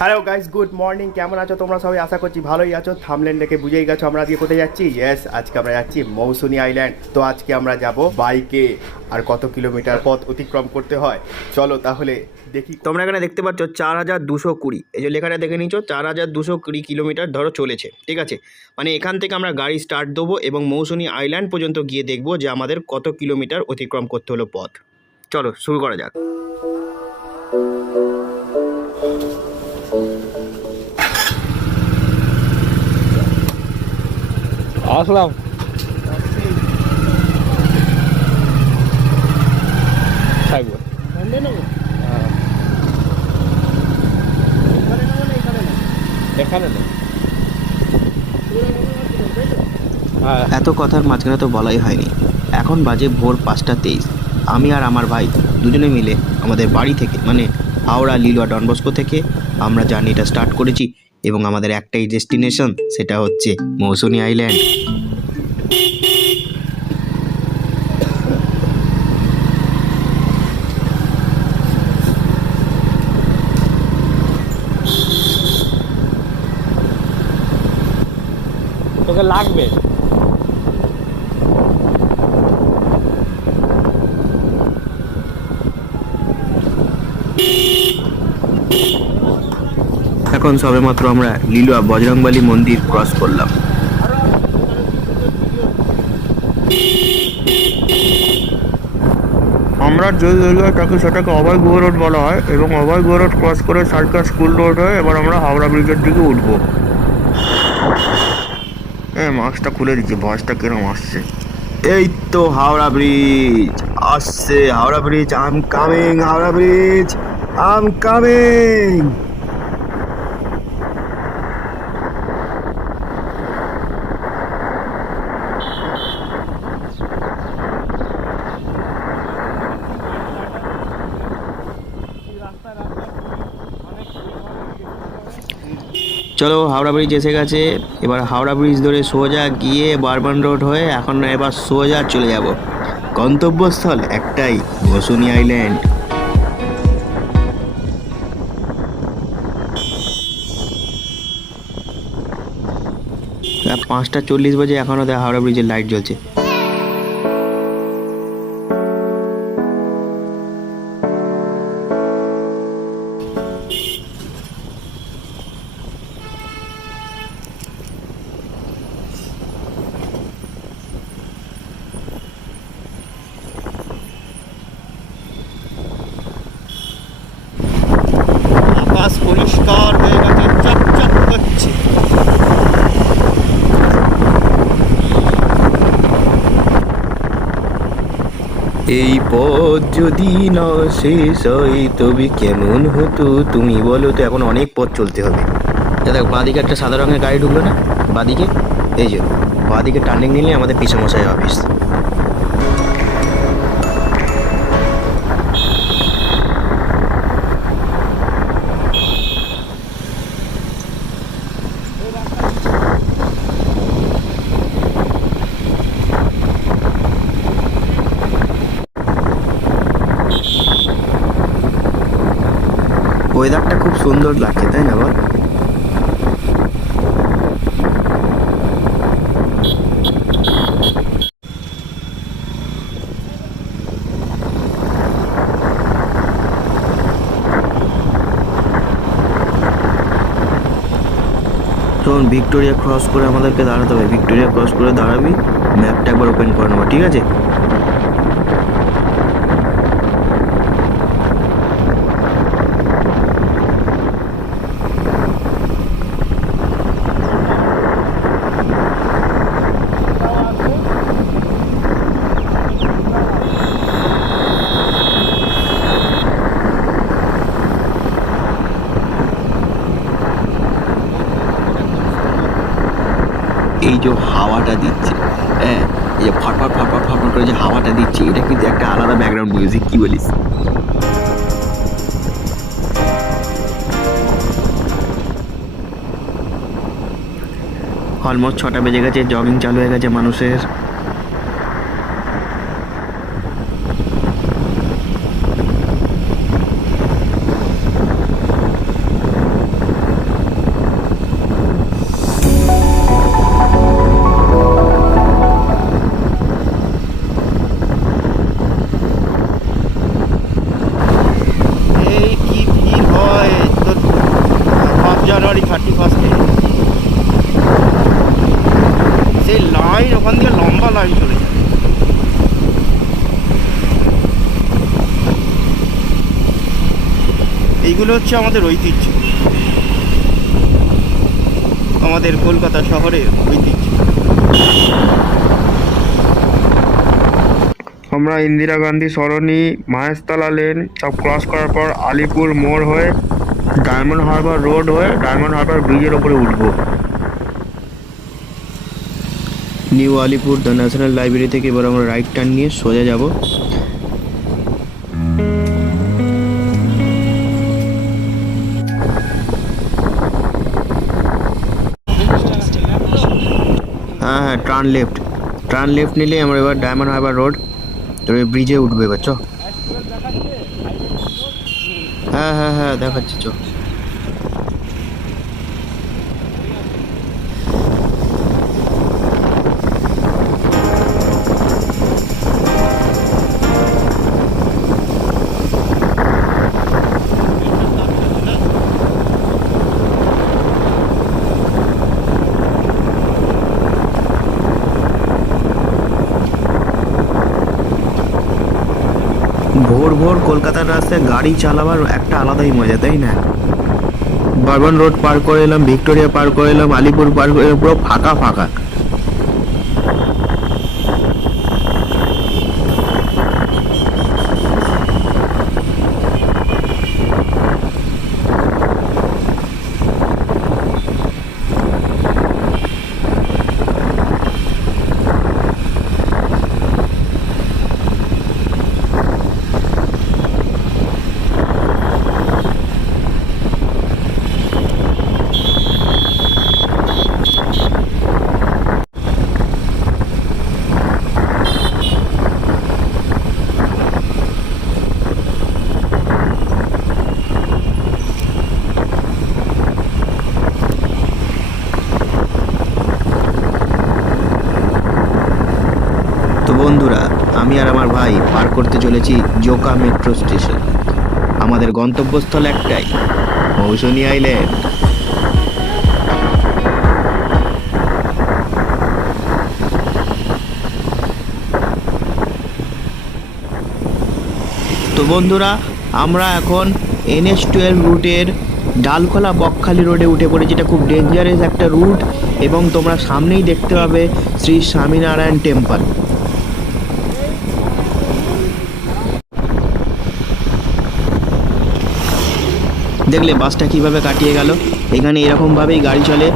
Hello guys, good morning. কেমন আছো তোমরা সবাই? আশা করছি ভালোই আছো। থামলেন দেখে বুঝেই গেছো আমরা আজকে কোথায় যাচ্ছি। ইয়েস, আজকে আমরা যাচ্ছি মৌসুনি আইল্যান্ড। তো আজকে আমরা যাব বাইকে। আর কত কিলোমিটার পথ অতিক্রম করতে হয় চলো তাহলে দেখি। তোমরা এখানে দেখতে পাচ্ছ 4220, এই যে লেখাটা দেখে নিচ্ছ 4220 কিলোমিটার ধরো চলেছে, ঠিক আছে। মানে এখান থেকে আমরা গাড়ি স্টার্ট দেবো এবং মৌসুনি আইল্যান্ড পর্যন্ত গিয়ে দেখবো যে আমাদের কত কিলোমিটার অতিক্রম করতে হলো পথ। চলো শুরু করা যাক। আসলাম। থাকবো এখানে নেই। এত কথার মাঝখানে তো বলাই হয়নি। এখন বাজে ভোর 5টা 23। আমি আর আমার ভাই দুজনে মিলে আমাদের বাড়ি থেকে মানে হাওড়া লিলুয়া ডনবস্কো থেকে আমরা জার্নিটা স্টার্ট করেছি এবং আমাদের একটাই ডেস্টিনেশন, সেটা হচ্ছে মৌসুনি আইল্যান্ড। তোকে লাগবে। এখন সবেমাত্র আমরা লিলুয়া বজরংবলী মন্দির ক্রস করলাম। আমরা যে এরিয়া থাকি সেটাকে অভয় গুহ রোড বলা হয় এবং অভয় গুহ রোড ক্রস করে সার্কাস স্কুল রোড হয়ে এবার আমরা হাওড়া ব্রিজের দিকে উঠবো। মাস্কটা খুলে দিচ্ছি, ভয়েসটা কিরম আসছে। এই তো হাওড়া ব্রিজ আসছে, Howrah bridge. I am coming, Howrah bridge I am coming. চলো, হাওড়া ব্রিজ এসে গেছে। এবার হাওড়া ব্রিজ ধরে সোজা গিয়ে বারবান রোড হয়ে এখন এবার সোজা চলে যাব গন্তব্যস্থল একটাই, মৌসুনি আইল্যান্ড। 5টা 40 বাজে, এখনও হাওড়া ব্রিজের লাইট জ্বলছে। আকাশ পরিষ্কার হয়ে গেছে, চকচক করছে। এই পথ যদি না শেষ হয় তবে কেমন হতো তুমি বলো তো। এখন অনেক পথ চলতে হবে। দেখো বাঁদিকে একটা সাদা রঙের গাড়ি ঢুকলো না, বাঁদিকে। এই যে বাঁদিকে টার্নিং নিলে আমাদের পিসেমশাই অফিস। ওয়েদারটা খুব সুন্দর লাগছে, তাই না বল? তখন ভিক্টোরিয়া ক্রস করে আমাদেরকে দাঁড়াতে হবে। ভিক্টোরিয়া ক্রস করে দাঁড়াবি, ম্যাপটা একবার ওপেন করে নেবো, ঠিক আছে? এই যে হাওয়াটা দিচ্ছে, হ্যাঁ, এই যে ফটফট ফটফট ফটফট করে যে হাওয়াটা দিচ্ছে, এটা কিন্তু একটা আলাদা ব্যাকগ্রাউন্ড মিউজিক, কি বলিস? অলমোস্ট 6টা বেজে গেছে, জগিং চালু হয়ে গেছে মানুষের। এইগুলো হচ্ছে আমাদের ঐতিহ্য, আমাদের কলকাতা শহরের ঐতিহ্য। আমরা ইন্দিরা গান্ধী সরণি, মহেশতলা লেন সব ক্রস করার পর আলিপুর মোড় হয়ে ডায়মন্ড হারবার রোড হয়ে ডায়মন্ড হারবার ব্রিজের ওপরে উঠবো। New Alipore the national library থেকে এবার আমরা রাইট টার্ন নিয়ে সোজা যাব। হ্যাঁ হ্যাঁ, টার্ন লেফট নিলে আমরা এবার ডায়মন্ড হারবার রোড তবে ব্রিজে উঠবে এবার। চ হ্যাঁ হ্যাঁ হ্যাঁ দেখাচ্ছি, চ। ভোর ভোর কলকাতার রাস্তায় গাড়ি চালাবার একটা আলাদাই মজা, তাই না? বারবান রোড পার করে এলাম, ভিক্টোরিয়া পার করে এলাম, আলিপুর পার করে এলাম, পুরো ফাঁকা ফাঁকা। তো বন্ধুরা, আমি আর আমার ভাই পার করতে চলেছি জোকা মেট্রো স্টেশন। আমাদের গন্তব্যস্থল একটাই, মৌসুনী আইল্যান্ড। তো বন্ধুরা, আমরা এখন NH12 রুটের ডালখোলা বকখালি রোডে উঠে পড়েছি। এটা খুব ডেঞ্জারাস একটা রুট এবং তোমরা সামনেই দেখতে পাবে শ্রী স্বামীনারায়ণ টেম্পল। দেখলে বাসটা কিভাবে কাটিয়ে গেল। এখানে এরকমভাবেই গাড়ি চলে,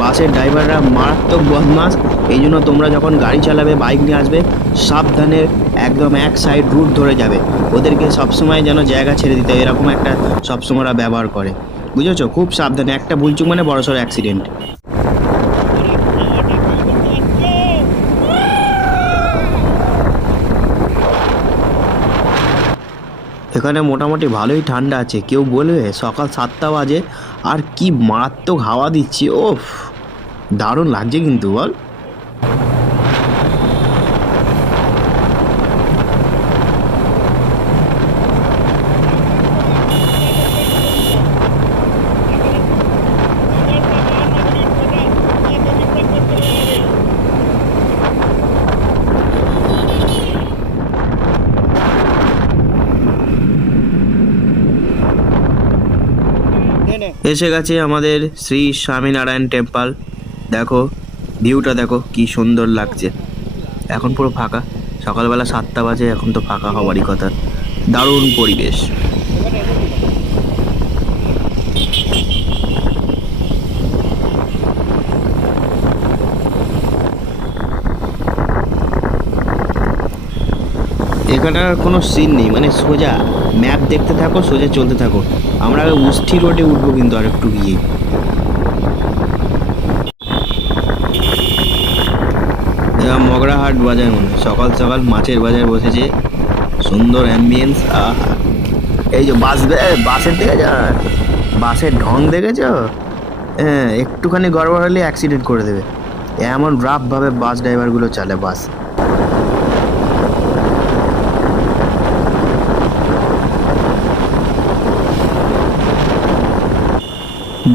বাসের ড্রাইভাররা মারাত্মক বদমাশ। এই জন্য তোমরা যখন গাড়ি চালাবে, বাইক নিয়ে আসবে, সাবধানে একদম এক সাইড রুট ধরে যাবে। ওদেরকে সবসময় যেন জায়গা ছেড়ে দিতে হয়, এরকম একটা সবসময় ওরা ব্যবহার করে, বুঝেছো? খুব সাবধানে, একটা ভুলচুক মানে বড়সড় অ্যাক্সিডেন্ট। এখানে মোটামুটি ভালোই ঠান্ডা আছে। কেউ বলবে সকাল 7টা বাজে আর কি মারাত্মক হাওয়া দিচ্ছে, ওফ দারুণ লাগছে কিন্তু, বল। এসে গেছে আমাদের শ্রী স্বামীনারায়ণ টেম্পল। দেখো ভিউটা, দেখো কি সুন্দর লাগছে। এখন পুরো ফাঁকা, সকালবেলা 7টা বাজে, এখন তো ফাঁকা হওয়ারই কথা। দারুণ পরিবেশ। এখানে আর কোনো সিন নেই, মানে সোজা ম্যাপ দেখতে থাকো, সোজা চলতে থাকো। আমরা উষ্ঠি রোডে উঠবো কিন্তু আর একটু গিয়ে। মগরাহাট বাজার, মনে সকাল সকাল মাছের বাজার বসেছে, সুন্দর অ্যাম্বিয়েন্স। আহা, এই যে বাসের দেখেছ, বাসের ঢং দেখেছ? হ্যাঁ, একটুখানি গড়বড় হলে অ্যাক্সিডেন্ট করে দেবে, এমন রাফভাবে বাস ড্রাইভারগুলো চালে বাস।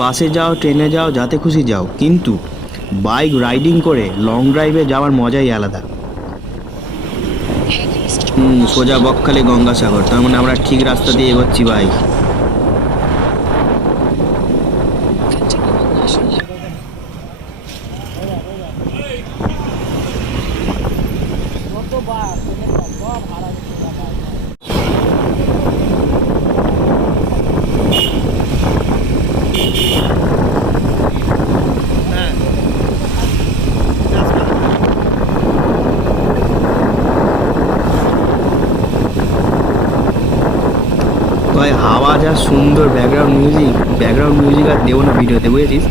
বাসে যাও, ট্রেনে যাও, যাতে খুশি যাও, কিন্তু বাইক রাইডিং করে লং ড্রাইভে যাওয়ার মজাই আলাদা। সোজা বকখালি গঙ্গাসাগর, তার মানে আমরা ঠিক রাস্তা দিয়ে এগোচ্ছি ভাই। ভাই হাওয়া যা সুন্দর, ব্যাকগ্রাউন্ড মিউজিক আর দেবো না ভিডিওতে, বুঝেছিস?